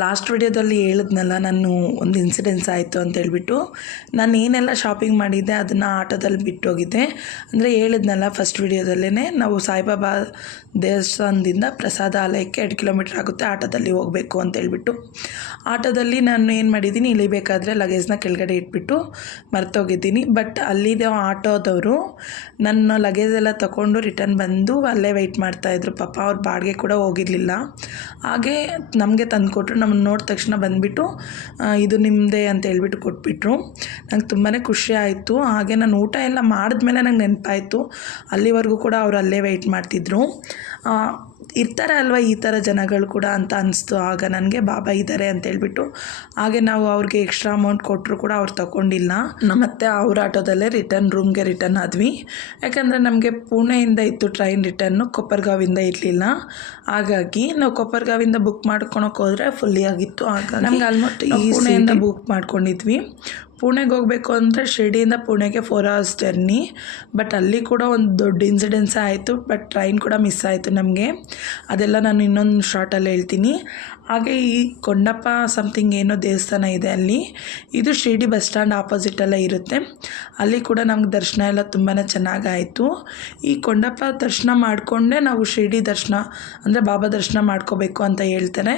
Last ವಿಡಿಯೋದಲ್ಲಿ ಹೇಳಿದ್ನಲ್ಲ, ನಾನು ಒಂದು ಇನ್ಸಿಡೆನ್ಸ್ ಆಯಿತು ಅಂತ ಹೇಳ್ಬಿಟ್ಟು ನಾನು ಏನೆಲ್ಲ ಶಾಪಿಂಗ್ ಮಾಡಿದ್ದೆ ಅದನ್ನು ಆಟೋದಲ್ಲಿ ಬಿಟ್ಟೋಗಿದ್ದೆ. ಅಂದರೆ ಹೇಳಿದ್ನಲ್ಲ ಫಸ್ಟ್ ವಿಡಿಯೋದಲ್ಲೇ, ನಾವು ಸಾಯಿಬಾಬಾ ದೇವಸ್ಥಾನದಿಂದ ಪ್ರಸಾದಾಲಯಕ್ಕೆ 2 ಕಿಲೋಮೀಟ್ರ್ ಆಗುತ್ತೆ, ಆಟೋದಲ್ಲಿ ಹೋಗಬೇಕು ಅಂತ ಹೇಳ್ಬಿಟ್ಟು ಆಟೋದಲ್ಲಿ ನಾನು ಏನು ಮಾಡಿದ್ದೀನಿ, ಇಳಿಬೇಕಾದ್ರೆ ಲಗೇಜ್ನ ಕೆಳಗಡೆ ಇಟ್ಬಿಟ್ಟು ಮರ್ತೋಗಿದ್ದೀನಿ. ಬಟ್ ಅಲ್ಲಿದೆ ಆಟೋದವರು ನನ್ನ ಲಗೇಜ್ ಎಲ್ಲ ತೊಗೊಂಡು ರಿಟರ್ನ್ ಬಂದು ಅಲ್ಲೇ ವೆಯ್ಟ್ ಮಾಡ್ತಾಯಿದ್ರು. ಪಾಪ ಅವ್ರ ಬಾಡಿಗೆ ಕೂಡ ಹೋಗಿರಲಿಲ್ಲ. ಹಾಗೆ ನಮಗೆ ತಂದುಕೊಟ್ರು. ನಮ್ಮನ್ನು ನೋಡಿದ ತಕ್ಷಣ ಬಂದುಬಿಟ್ಟು ಇದು ನಿಮ್ಮದೇ ಅಂತ ಹೇಳ್ಬಿಟ್ಟು ಕೊಟ್ಬಿಟ್ರು. ನಂಗೆ ತುಂಬಾ ಖುಷಿ ಆಯಿತು. ಹಾಗೆ ನಾನು ಊಟ ಎಲ್ಲ ಮಾಡಿದ್ಮೇಲೆ ನಂಗೆ ನೆನಪಾಯಿತು, ಅಲ್ಲಿವರೆಗೂ ಕೂಡ ಅವರು ಅಲ್ಲೇ ವೆಯ್ಟ್ ಮಾಡ್ತಿದ್ರು. ಇರ್ತಾರೆ ಅಲ್ವ ಈ ಥರ ಜನಗಳು ಕೂಡ ಅಂತ ಅನಿಸ್ತು ಆಗ ನನಗೆ. ಬಾಬಾ ಇದ್ದಾರೆ ಅಂತ ಹೇಳ್ಬಿಟ್ಟು ಹಾಗೆ ನಾವು ಅವ್ರಿಗೆ ಎಕ್ಸ್ಟ್ರಾ ಅಮೌಂಟ್ ಕೊಟ್ಟರು ಕೂಡ ಅವ್ರು ತೊಗೊಂಡಿಲ್ಲ. ಮತ್ತು ಅವ್ರ ಆಟೋದಲ್ಲೇ ರೂಮ್ಗೆ ರಿಟರ್ನ್ ಆದ್ವಿ. ಯಾಕಂದರೆ ನಮಗೆ ಪುಣೆಯಿಂದ ಇತ್ತು ಟ್ರೈನ್ ರಿಟರ್ನು, ಕೊಪ್ಪರ್ಗಾವಿಂದ ಇರಲಿಲ್ಲ. ಹಾಗಾಗಿ ನಾವು ಕೊಪ್ಪರ್ಗಾವಿಂದ ಬುಕ್ ಮಾಡ್ಕೊಳಕ್ಕೆ ಹೋದರೆ ಫುಲ್ಲಿ ಆಗಿತ್ತು. ಆಗ ನಮ್ಗೆ ಆಲ್ಮೋಸ್ಟ್ ಈ ಪುಣೆಯಿಂದ ಬುಕ್ ಮಾಡ್ಕೊಂಡಿದ್ವಿ. ಪುಣೆಗೆ ಹೋಗಬೇಕು ಅಂದರೆ ಶಿರ್ಡಿಯಿಂದ ಪುಣೆಗೆ 4 hours ಜರ್ನಿ. ಬಟ್ ಅಲ್ಲಿ ಕೂಡ ಒಂದು ದೊಡ್ಡ ಇನ್ಸಿಡೆನ್ಸ್ ಆಯಿತು. ಬಟ್ ಟ್ರೈನ್ ಕೂಡ ಮಿಸ್ ಆಯಿತು ನಮಗೆ. ಅದೆಲ್ಲ ನಾನು ಇನ್ನೊಂದು ಶಾರ್ಟಲ್ಲಿ ಹೇಳ್ತೀನಿ. ಹಾಗೆ ಈ ಕೊಂಡಪ್ಪ ಸಮಥಿಂಗ್ ಏನೋ ದೇವಸ್ಥಾನ ಇದೆ ಅಲ್ಲಿ, ಇದು ಶಿರ್ಡಿ ಬಸ್ ಸ್ಟ್ಯಾಂಡ್ ಆಪೋಸಿಟಲ್ಲೇ ಇರುತ್ತೆ. ಅಲ್ಲಿ ಕೂಡ ನಮ್ಗೆ ದರ್ಶನ ಎಲ್ಲ ತುಂಬಾ ಚೆನ್ನಾಗಾಯಿತು. ಈ ಕೊಂಡಪ್ಪ ದರ್ಶನ ಮಾಡಿಕೊಂಡೇ ನಾವು ಶಿರ್ಡಿ ದರ್ಶನ ಅಂದರೆ ಬಾಬಾ ದರ್ಶನ ಮಾಡ್ಕೋಬೇಕು ಅಂತ ಹೇಳ್ತಾರೆ.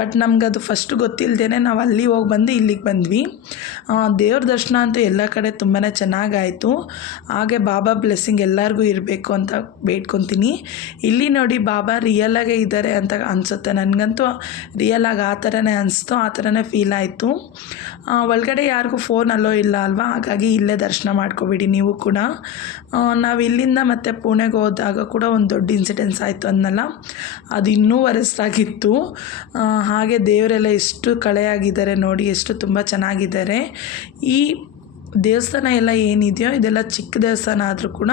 ಬಟ್ ನಮಗದು ಫಸ್ಟ್ ಗೊತ್ತಿಲ್ಲದೇ ನಾವು ಅಲ್ಲಿ ಹೋಗಿ ಬಂದು ಇಲ್ಲಿಗೆ ಬಂದ್ವಿ. ದೇವ್ರ ದರ್ಶನ ಅಂತೂ ಎಲ್ಲ ಕಡೆ ತುಂಬಾ ಚೆನ್ನಾಗಾಯಿತು. ಹಾಗೆ ಬಾಬಾ ಬ್ಲೆಸ್ಸಿಂಗ್ ಎಲ್ಲರಿಗೂ ಇರಬೇಕು ಅಂತ ಬೇಡ್ಕೊತೀನಿ. ಇಲ್ಲಿ ನೋಡಿ ಬಾಬಾ ರಿಯಲಾಗೇ ಇದ್ದಾರೆ ಅಂತ ಅನಿಸುತ್ತೆ. ನನಗಂತೂ ರಿಯಲಾಗಿ ಆ ಥರನೇ ಅನಿಸ್ತು, ಆ ಥರನೇ ಫೀಲ್ ಆಯಿತು. ಒಳಗಡೆ ಯಾರಿಗೂ ಫೋನ್ ಅಲ್ಲೋ ಇಲ್ಲ ಅಲ್ವಾ, ಹಾಗಾಗಿ ಇಲ್ಲೇ ದರ್ಶನ ಮಾಡ್ಕೊಬೇಡಿ ನೀವು ಕೂಡ. ನಾವು ಇಲ್ಲಿಂದ ಮತ್ತು ಪುಣೆಗೆ ಹೋದಾಗ ಕೂಡ ಒಂದು ದೊಡ್ಡ ಇನ್ಸಿಡೆನ್ಸ್ ಆಯಿತು ಅನ್ನಲ್ಲ, ಅದು ಇನ್ನೂ ವರೆಸ್ಟಾಗಿತ್ತು. ಹಾಗೆ ದೇವರೆಲ್ಲ ಎಷ್ಟು ಕಳೆಯಾಗಿದ್ದಾರೆ ನೋಡಿ, ಎಷ್ಟು ತುಂಬ ಚೆನ್ನಾಗಿದ್ದಾರೆ. ಈ ದೇವಸ್ಥಾನ ಎಲ್ಲ ಏನಿದೆಯೋ ಇದೆಲ್ಲ ಚಿಕ್ಕ ದೇವಸ್ಥಾನ ಆದರೂ ಕೂಡ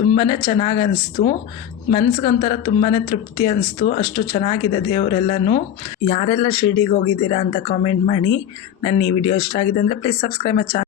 ತುಂಬಾ ಚೆನ್ನಾಗಿ ಅನಿಸ್ತು. ಮನ್ಸಿಗೊಂಥರ ತುಂಬಾ ತೃಪ್ತಿ ಅನಿಸ್ತು. ಅಷ್ಟು ಚೆನ್ನಾಗಿದೆ ದೇವರೆಲ್ಲನೂ. ಯಾರೆಲ್ಲ ಶಿರ್ಡಿಗೆ ಹೋಗಿದ್ದೀರಾ ಅಂತ ಕಾಮೆಂಟ್ ಮಾಡಿ. ನನ್ನ ಈ ವಿಡಿಯೋ ಇಷ್ಟ ಆಗಿದೆ ಅಂದರೆ ಪ್ಲೀಸ್ ಸಬ್ಸ್ಕ್ರೈಬ್ ಮೈ ಚಾನಲ್.